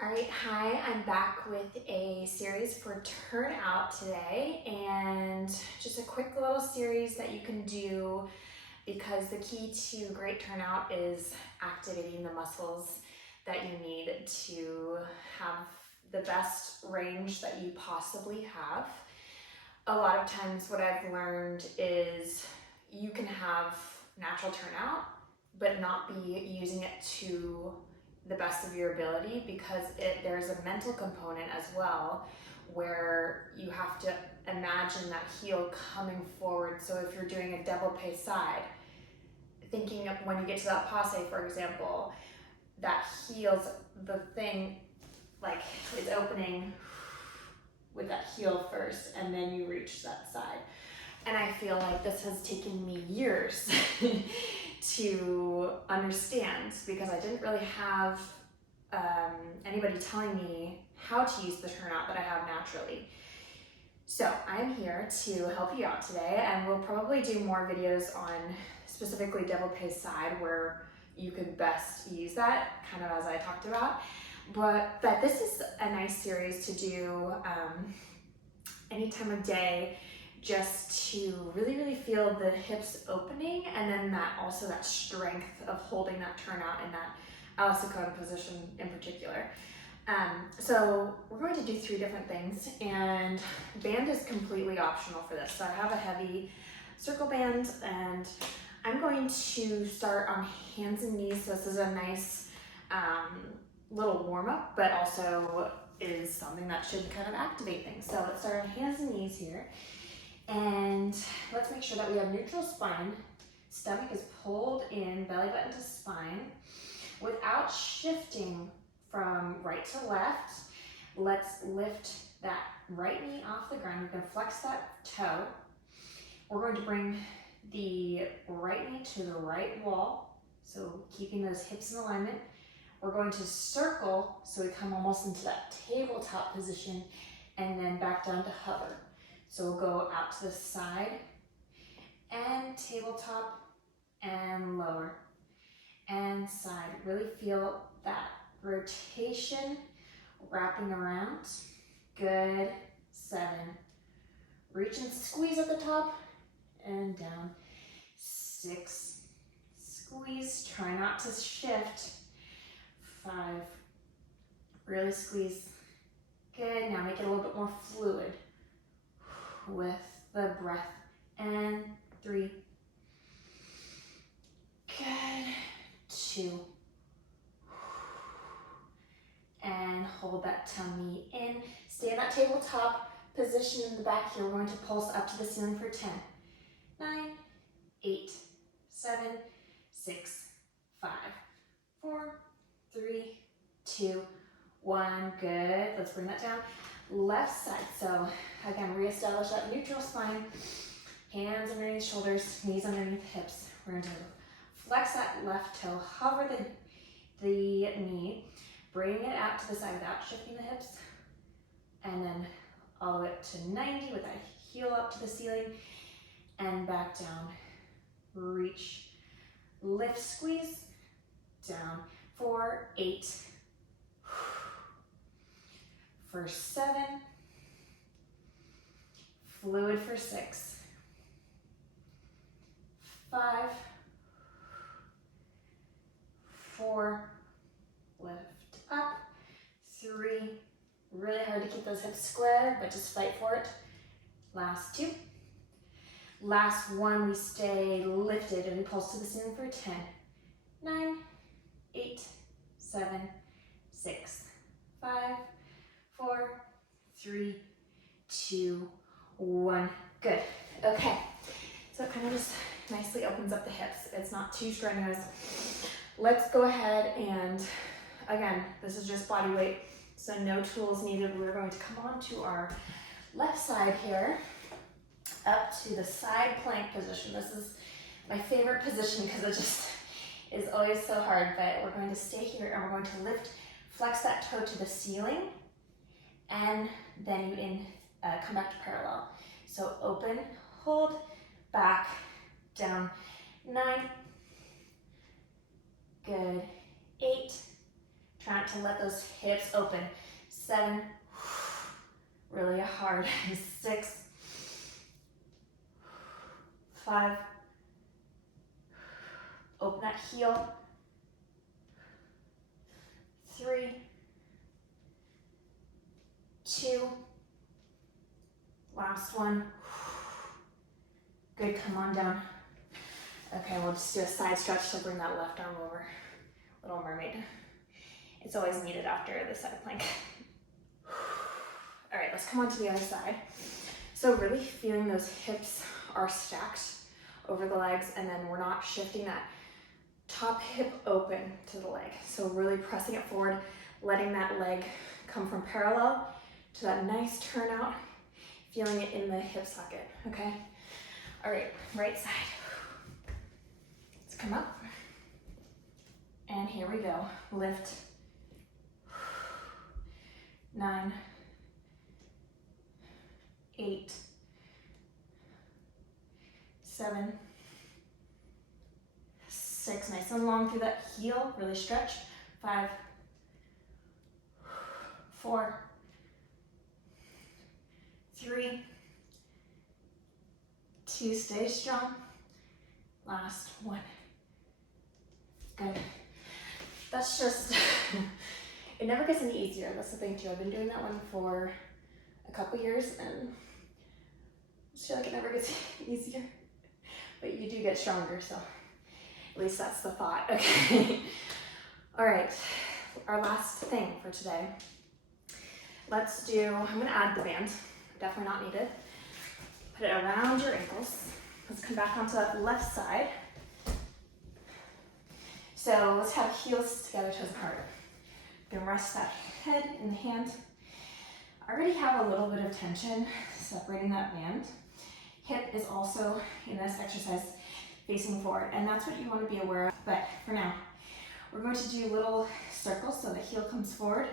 All right, hi, I'm back with a series for Turnout today, and just a quick little series that you can do because the key to great turnout is activating the muscles that you need to have the best range that you possibly have. A lot of times what I've learned is you can have natural turnout, but not be using it to the best of your ability because there's a mental component as well where you have to imagine that heel coming forward. So if you're doing a développé side, thinking of when you get to that passe, for example, that heel's the thing, like is opening with that heel first and then you reach that side. And I feel like this has taken me years to understand because I didn't really have anybody telling me how to use the turnout that I have naturally. So I'm here to help you out today, and we'll probably do more videos on specifically développé side where you could best use that, kind of as I talked about. But this is a nice series to do any time of day, just to really feel the hips opening, and then that strength of holding that turnout in that Alasakota position in particular. So we're going to do 3 different things, and band is completely optional for this. So I have a heavy circle band, and I'm going to start on hands and knees. So this is a nice little warm-up, but also is something that should kind of activate things. So let's start on hands and knees here. And let's make sure that we have neutral spine. Stomach is pulled in, belly button to spine. Without shifting from right to left, let's lift that right knee off the ground. You're going to flex that toe. We're going to bring the right knee to the right wall, so keeping those hips in alignment. We're going to circle, so we come almost into that tabletop position, and then back down to hover. So we'll go out to the side, and tabletop, and lower, and side. Really feel that rotation wrapping around. Good. 7. Reach and squeeze at the top, and down. 6. Squeeze, try not to shift. 5. Really squeeze. Good, now make it a little bit more fluid with the breath. And 3. Good. 2. And hold that tummy in. Stay in that tabletop position in the back here. We're going to pulse up to the ceiling for 10. 9, 8, 7, 6, 5, 4, 3, 2, 1. Good. Let's bring that down. Left side. So again, reestablish that neutral spine. Hands underneath shoulders, knees underneath hips. We're going to flex that left toe, hover the knee, bring it out to the side without shifting the hips, and then all the way up to 90 with that heel up to the ceiling, and back down. Reach, lift, squeeze, down. 4, 8, for 7, fluid for 6, 5, 4, lift up, 3, really hard to keep those hips square, but just fight for it. Last 2. Last 1, we stay lifted and we pulse to the ceiling for 10, 9, 8, 7, 6, 5, 4, 3, 2, 1. Good. Okay. So it kind of just nicely opens up the hips. It's not too strenuous. Let's go ahead and, again, this is just body weight, so no tools needed. We're going to come on to our left side here, up to the side plank position. This is my favorite position because it just is always so hard, but we're going to stay here and we're going to lift, flex that toe to the ceiling, and then you come back to parallel. So open, hold, back, down. 9, good. 8, Try not to let those hips open. 7, really hard. 6, 5, open that heel. 3, 2, last one. Good, come on down. Okay, we'll just do a side stretch to bring that left arm over. Little mermaid. It's always needed after the side plank. All right, let's come on to the other side. So really feeling those hips are stacked over the legs, and then we're not shifting that top hip open to the leg. So really pressing it forward, letting that leg come from parallel to that nice turnout, feeling it in the hip socket, okay? All right, right side. Let's come up. And here we go. Lift. 9, 8, 7, 6. Nice and long through that heel. Really stretch. 5, 4, 3, 2. Stay strong. Last 1. Good. That's just, it never gets any easier. That's the thing too. I've been doing that one for a couple years and I just feel like it never gets easier. But you do get stronger, so at least that's the thought. Okay. All right, our last thing for today. Let's do, I'm gonna add the band, definitely not needed. Put it around your ankles. Let's come back onto that left side. So let's have heels together, toes apart. You can rest that head in the hand. I already have a little bit of tension separating that band. Hip is also in this exercise facing forward, and that's what you want to be aware of. But for now, we're going to do little circles so the heel comes forward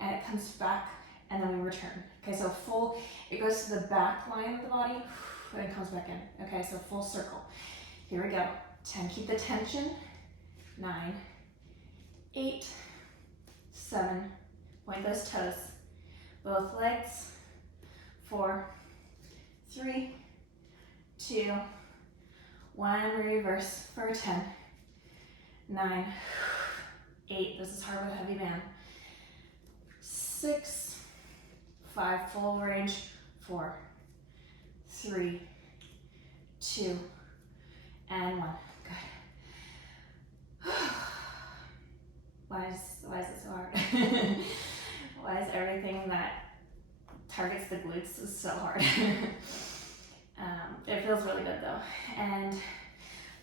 and it comes back and then we return. Okay, so full, it goes to the back line of the body and it comes back in. Okay, so full circle. Here we go. 10, keep the tension. 9, 8, 7, point those toes. Both legs. 4, 3, 2, 1, reverse for 10, 9, 8, this is hard with a heavy band, 6, 5, full range, 4, 3, 2, and 1, good. Why is it so hard? Why is everything that targets the glutes is so hard? It feels really good though. And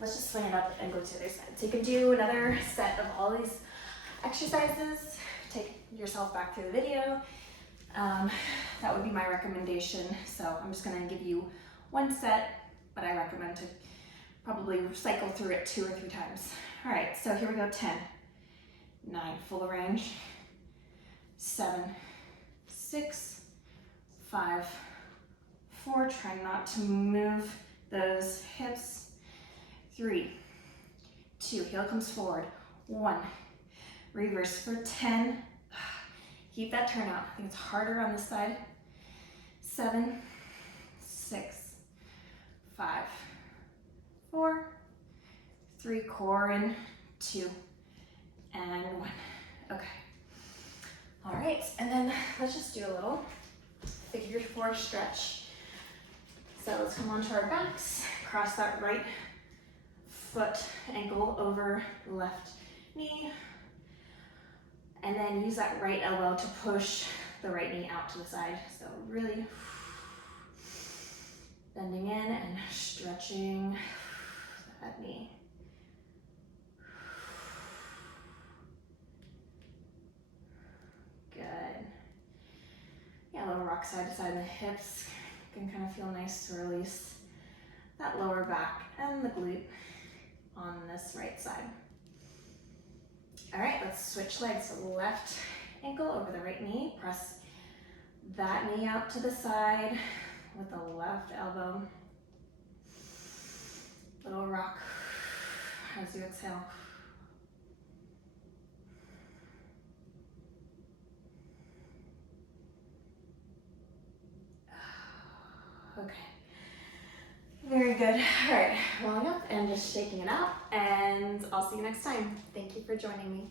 let's just swing it up and go to the other side. So you can do another set of all these exercises. Take yourself back through the video. That would be my recommendation. So I'm just gonna give you one set, but I recommend to probably cycle through it 2 or 3 times. All right, so here we go, 10, 9, full range, 7, 6, 5, 4, try not to move those hips, 3, 2, heel comes forward, 1, reverse for 10, keep that turnout, I think it's harder on this side, 7, 6, 5, 4, 3, core in, 2, and 1, okay. All right, and then let's just do a little figure 4 stretch. So let's come onto our backs, cross that right foot ankle over the left knee, and then use that right elbow to push the right knee out to the side. So really bending in and stretching that knee. Good. Yeah, a little rock side to side in the hips. Can kind of feel nice to release that lower back and the glute on this right side. All right, let's switch legs. So left ankle over the right knee. Press that knee out to the side with the left elbow. Little rock as you exhale. Okay. Very good. All right, rolling up and just shaking it out, and I'll see you next time. Thank you for joining me.